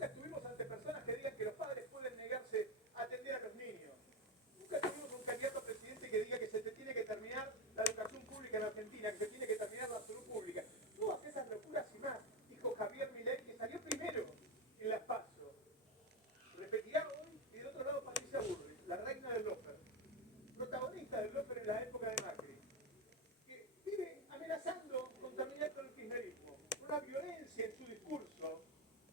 Nunca estuvimos ante personas que digan que los padres pueden negarse a atender a los niños. Nunca tuvimos un candidato a presidente que diga que se te tiene que terminar la educación pública en Argentina, que se tiene que terminar la salud pública. Todas esas locuras y más dijo Javier Milei, que salió primero en las PASO. Repetirá hoy, y del otro lado Patricia Bullrich, la reina del lofer, protagonista del lofer en la época de Macri, que vive amenazando con terminar con el kirchnerismo, una violencia en su discurso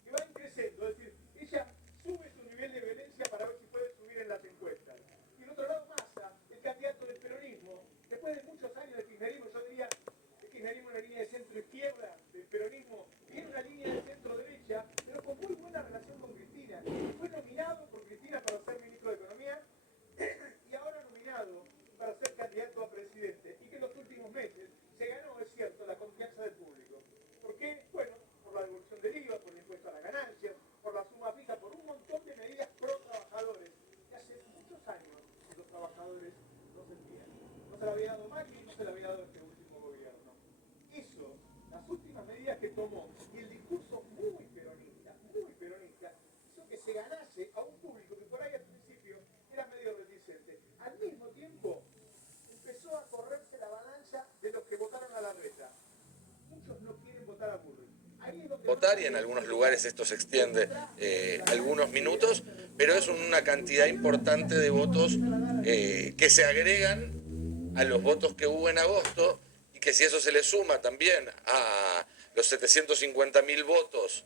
que va creciendo, es decir, ella sube su nivel de violencia para ver si puede subir en las encuestas. Y del otro lado Massa, el candidato del peronismo, después de muchos años de kirchnerismo, yo diría, el kirchnerismo es una línea de centro-izquierda, del peronismo, tiene una línea de centro-derecha, pero con muy buena relación con Cristina. Fue nominado por Cristina para ser ministro de Economía y ahora nominado para ser candidato a presidente. Y que en los últimos meses se ganó, es cierto, la confianza del público. ¿Por qué? Bueno, por la devolución del IVA, por el impuesto a la ganancia, por la suma fija, por un montón de medidas pro trabajadores que hace muchos años los trabajadores no sentían. No se le había dado Macri, no se le había dado este último gobierno. Eso, las últimas medidas que tomó y el discurso muy peronista, hizo que se ganase a un público que por ahí al principio era medio reticente. Al mismo tiempo, empezó a correrse la avalancha de los que votaron a la reta. Muchos no quieren votar a Bullrich. Votar y en algunos lugares esto se extiende algunos minutos, pero es una cantidad importante de votos que se agregan a los votos que hubo en agosto y que si eso se le suma también a los 750.000 votos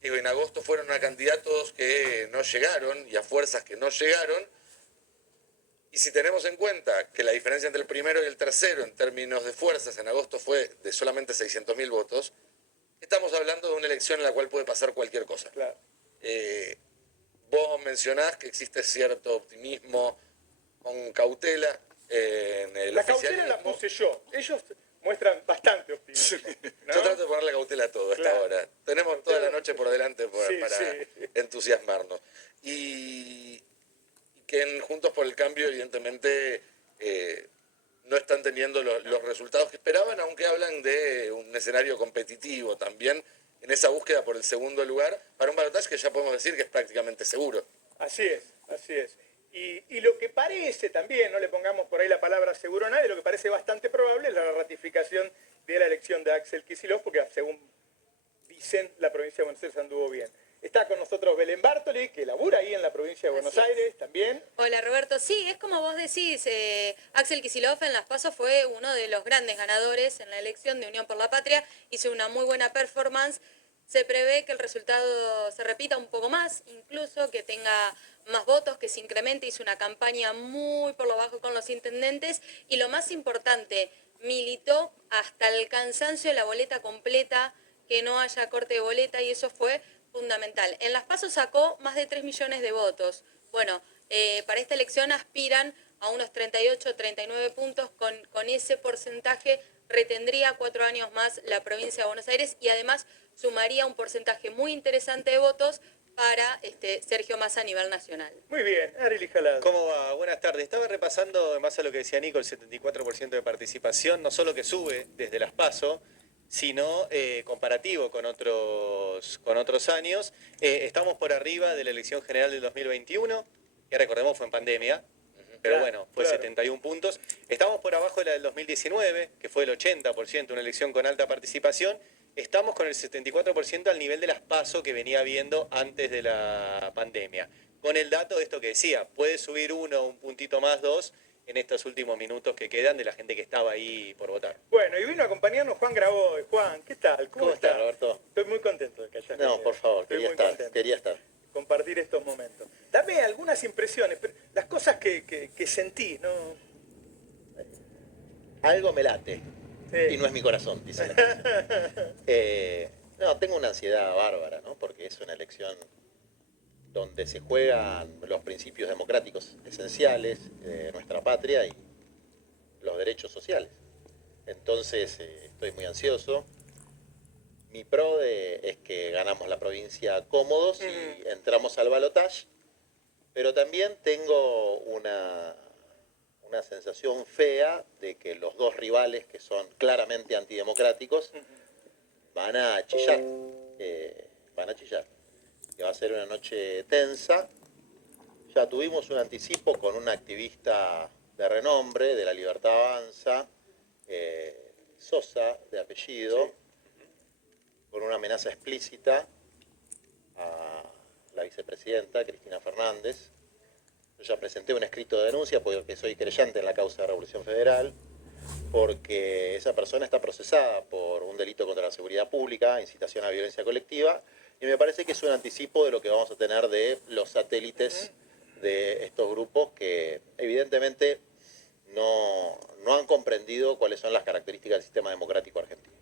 que en agosto fueron a candidatos que no llegaron y a fuerzas que no llegaron, y si tenemos en cuenta que la diferencia entre el primero y el tercero en términos de fuerzas en agosto fue de solamente 600.000 votos, estamos hablando de una elección en la cual puede pasar cualquier cosa. Claro. Vos mencionás que existe cierto optimismo con cautela en el La cautela la puse yo. Ellos muestran bastante optimismo, ¿no? Yo trato de ponerle cautela a todo a esta hora. Tenemos toda la noche por delante para entusiasmarnos. Y que en Juntos por el Cambio, evidentemente, no están teniendo los resultados que esperaban, aunque hablan de un escenario competitivo también en esa búsqueda por el segundo lugar, para un balotaje que ya podemos decir que es prácticamente seguro. Así es, así es. Y lo que parece también, no le pongamos por ahí la palabra seguro a nadie, lo que parece bastante probable es la ratificación de la elección de Axel Kicillof, porque según dicen, la provincia de Buenos Aires anduvo bien. Está con nosotros Belén Bartoli, que labura ahí en la provincia de Buenos Aires también. Hola Roberto, sí, es como vos decís, Axel Kicillof en las PASO fue uno de los grandes ganadores en la elección de Unión por la Patria, hizo una muy buena performance, se prevé que el resultado se repita un poco más, incluso que tenga más votos, que se incremente, hizo una campaña muy por lo bajo con los intendentes y lo más importante, militó hasta el cansancio de la boleta completa, que no haya corte de boleta y eso fue fundamental. En las PASO sacó más de 3 millones de votos. Bueno, para esta elección aspiran a unos 38, 39 puntos. Con ese porcentaje retendría 4 años más la provincia de Buenos Aires y además sumaría un porcentaje muy interesante de votos para Sergio Massa a nivel nacional. Muy bien, Arely Jalado. ¿Cómo va? Buenas tardes. Estaba repasando, en base a lo que decía Nico, el 74% de participación, no solo que sube desde las PASO, sino comparativo con otros años. Estamos por arriba de la elección general del 2021, que recordemos fue en pandemia, pero bueno, fue 71 puntos. Estamos por abajo de la del 2019, que fue el 80%, una elección con alta participación. Estamos con el 74% al nivel de las PASO que venía habiendo antes de la pandemia. Con el dato de esto que decía, puede subir un puntito más, 2, en estos últimos minutos que quedan de la gente que estaba ahí por votar. Bueno, y vino a acompañarnos Juan Graboy. Juan, ¿qué tal? ¿Cómo estás, Roberto? Estoy muy contento de que hayas venido. No, por favor, quería estar. Compartir estos momentos. Dame algunas impresiones, las cosas que sentí, ¿no? Algo me late. Sí. Y no es mi corazón, dice la canción. No, tengo una ansiedad bárbara, ¿no? Porque es una elección donde se juegan los principios democráticos esenciales de nuestra patria y los derechos sociales. Entonces, estoy muy ansioso. Mi pro es que ganamos la provincia cómodos y entramos al balotaje, pero también tengo una sensación fea de que los dos rivales, que son claramente antidemocráticos, van a chillar. que va a ser una noche tensa. Ya tuvimos un anticipo con una activista de renombre de La Libertad Avanza, Sosa, de apellido, con una amenaza explícita a la vicepresidenta, Cristina Fernández. Yo ya presenté un escrito de denuncia porque soy creyente en la causa de Revolución Federal, porque esa persona está procesada por un delito contra la seguridad pública, incitación a violencia colectiva, y me parece que es un anticipo de lo que vamos a tener de los satélites de estos grupos que evidentemente no han comprendido cuáles son las características del sistema democrático argentino.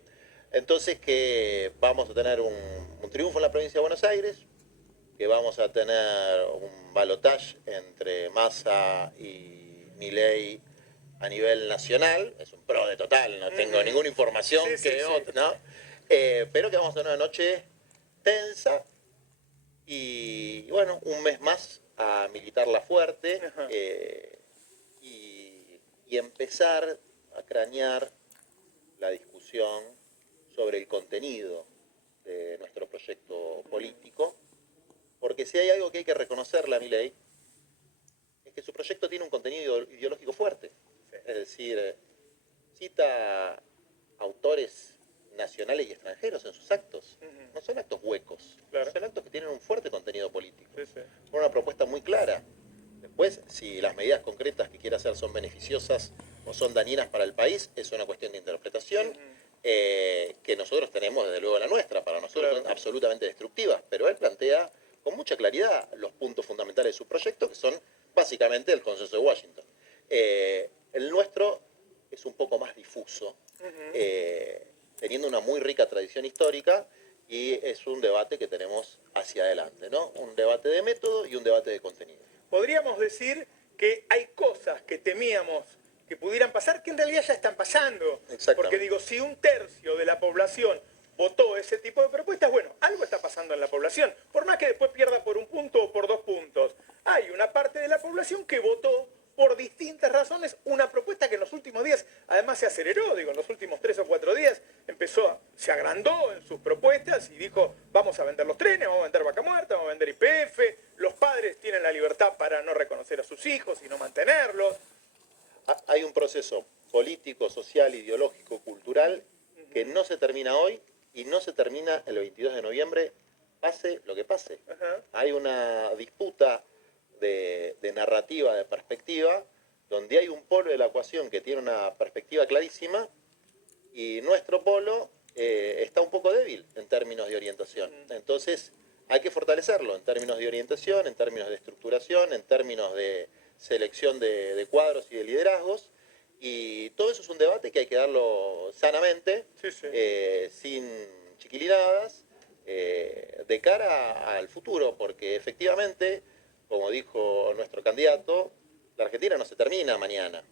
Entonces que vamos a tener un triunfo en la provincia de Buenos Aires, que vamos a tener un balotaje entre Massa y Milei a nivel nacional, es un pro de total, no tengo ninguna información ¿no? Pero que vamos a tener una noche tensa y bueno, un mes más a militarla fuerte y empezar a cranear la discusión sobre el contenido de nuestro proyecto político, porque si hay algo que hay que reconocerle a Milei, es que su proyecto tiene un contenido ideológico fuerte. Es decir, cita autores nacionales y extranjeros en sus actos. No son actos huecos, son actos que tienen un fuerte contenido político. Con una propuesta muy clara. Después, si las medidas concretas que quiere hacer son beneficiosas o son dañinas para el país, es una cuestión de interpretación que nosotros tenemos desde luego la nuestra, para nosotros son absolutamente destructivas, pero él plantea con mucha claridad los puntos fundamentales de su proyecto, que son básicamente el consenso de Washington. El nuestro es un poco más difuso, teniendo una muy rica tradición histórica, y es un debate que tenemos hacia adelante, ¿no? Un debate de método y un debate de contenido. Podríamos decir que hay cosas que temíamos que pudieran pasar que en realidad ya están pasando. Porque digo, si un tercio de la población votó ese tipo de propuestas, bueno, algo está pasando en la población. Por más que después pierda por un punto o por 2 puntos. Hay una parte de la población que votó por distintas razones una propuesta que en los últimos días además se aceleró, digo, en los últimos 3 o 4 días se agrandó en sus propuestas y dijo, vamos a vender los trenes, vamos a vender vaca muerta, vamos a vender YPF, los padres tienen la libertad para no reconocer a sus hijos y no mantenerlos. Hay un proceso político, social, ideológico, cultural que no se termina hoy y no se termina el 22 de noviembre, pase lo que pase. Hay una disputa de narrativa, de perspectiva, donde hay un polo de la ecuación que tiene una perspectiva clarísima y nuestro polo está un poco débil en términos de orientación. Entonces hay que fortalecerlo en términos de orientación, en términos de estructuración, en términos de selección de cuadros y de liderazgos, y todo eso es un debate que hay que darlo sanamente, sin chiquilinadas, de cara al futuro, porque efectivamente, como dijo nuestro candidato, la Argentina no se termina mañana.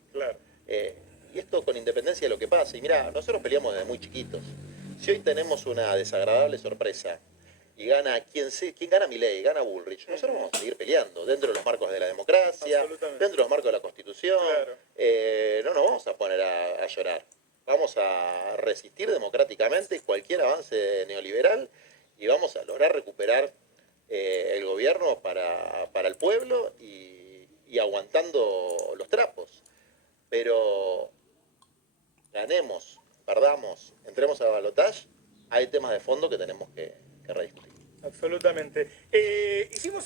Y esto con independencia de lo que pase. Y mirá, nosotros peleamos desde muy chiquitos. Si hoy tenemos una desagradable sorpresa y gana ¿quién gana Milei? Gana Bullrich. Nosotros vamos a seguir peleando dentro de los marcos de la democracia, dentro de los marcos de la Constitución. No nos vamos a poner a llorar. Vamos a resistir democráticamente cualquier avance neoliberal y vamos a lograr recuperar el gobierno para el pueblo y aguantando los trapos. Pero ganemos, perdamos, entremos al balotaje, hay temas de fondo que tenemos que rediscutir. Absolutamente. Hicimos